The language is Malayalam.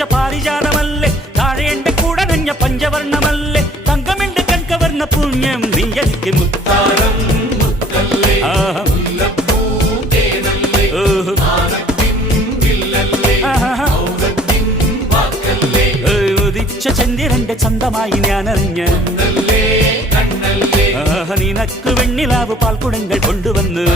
പൂച്ച പാരിജാതമല്ലേ താഴെ എന്റെ കൂടെ നഞ്ഞ പഞ്ചവർണ്ണമല്ലേ തങ്കമെന്റെ കൺകവർണ്ണ പുണ്യം നീ എനിക്ക് മുത്താരം ഉദിച്ച ചന്ദ്രന്റെ ചന്തമായി ഞാനറിഞ്ഞ നിനക്ക് വെണ്ണിലാവ് പാൽക്കുടങ്ങൾ കൊണ്ടുവന്ന്